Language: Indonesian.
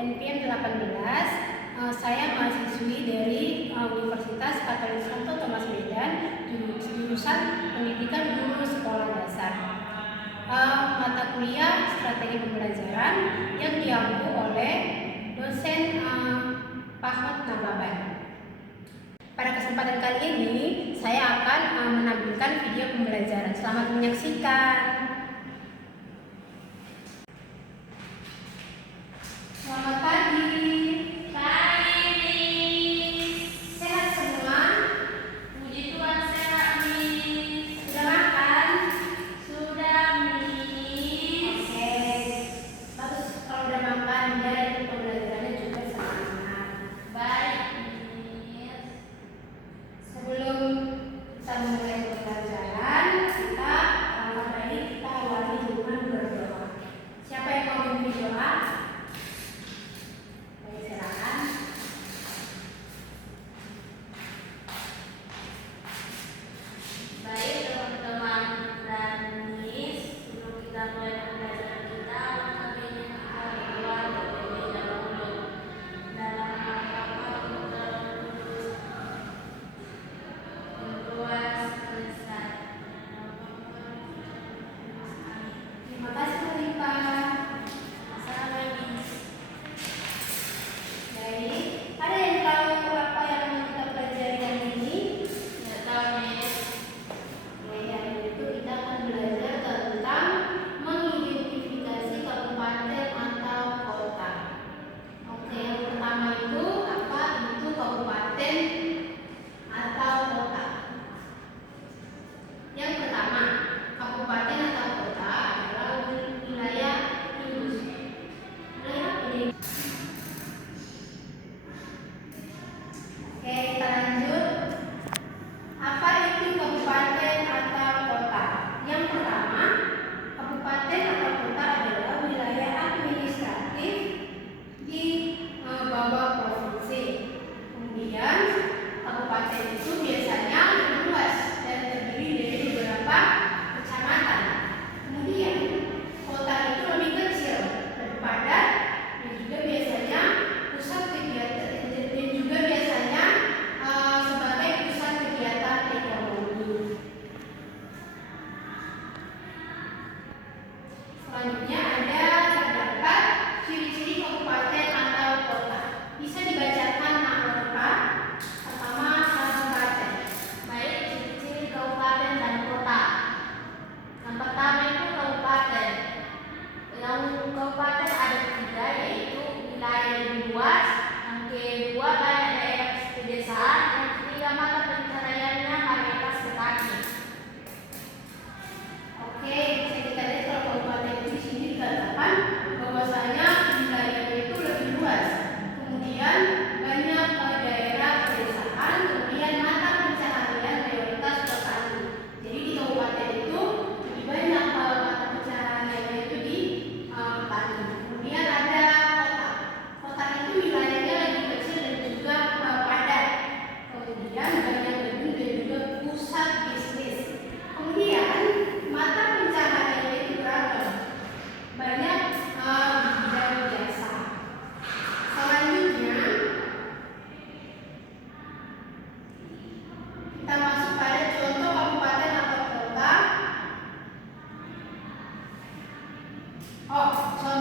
NPM 18. Saya mahasiswi dari Universitas Katolik Santo Thomas Medan, jurusan Pendidikan Guru Sekolah Dasar. Mata kuliah Strategi Pembelajaran yang diampu oleh dosen Pak Hot Nababan. Pada kesempatan kali ini, saya akan menampilkan video pembelajaran. Selamat menyaksikan. Selamat pagi. Pagi, Miss. Sehat semua? Puji Tuhan sehat, Miss. Sudah makan? Sudah, Miss. Oke. Bagus kalau udah makan, dan pembelajarannya juga semangat. Baik, Miss. Sebelum kita memulai pembelajaran, kita awali dengan berdoa. Siapa yang mau memimpin doa? Baik, silakan. Baik, teman-teman dan Miss. Sebelum kita mulai pembelajaran kita, kami ingin kita berdoa terlebih dahulu. Dalam nama Bapa, Putra, dan Roh Kudus. Berdoa selesai. Terima kasih, Khalifa. Sampai, Miss. Baik, ada yang tahu apa yang mau kita pelajari hari ini? Nggak tahu, Miss. Ya, hari itu kita akan belajar tentang mengidentifikasi kabupaten atau kota. Oke, yang pertama itu apa itu kabupaten atau kota? Yang pertama, kabupaten atau kota adalah wilayah industri. Wilayah apa ini? Oke, kita lanjut. Apa itu kabupaten atau kota? Yang pertama, kabupaten atau kota adalah wilayah administratif di bawah provinsi. Kemudian, kabupaten itu biasanya lebih luas dan terdiri dari beberapa kecamatan. Kemudian, kota itu lebih kecil, lebih padat, dan juga biasanya pusat kegiatan dan juga biasanya sebagai pusat kegiatan ekonomi. Selanjutnya terdapat ciri-ciri kabupaten atau kota. Bisa dibacakan Nak. Pertama, kabupaten. Baik, ciri-ciri kabupaten dan kota. Yang pertama itu kabupaten. Yang kabupaten ada 3, yaitu wilayah yang luas. Yang kedua banyak daerah pedesaan. Yang ketiga mata pencahariannya mayoritas petani. Oke, bisa kita lihat kalau kabupaten itu di sini dikatakan bahwasanya wilayahnya itu lebih luas. Kemudian banyak daerah pedesaan, kemudian mata pencaharian mayoritas petani. Jadi di kabupaten itu lebih banyak mata pencahariannya itu di petani. Kemudian ada kota. Kota itu wilayahnya lebih kecil dan juga padat. Kemudian banyak gedung dan juga pusat bisnis. Kemudian mata pencahariannya itu beragam. Banyak bidang jasa. Selanjutnya kita masuk pada contoh kabupaten atau kota. Contoh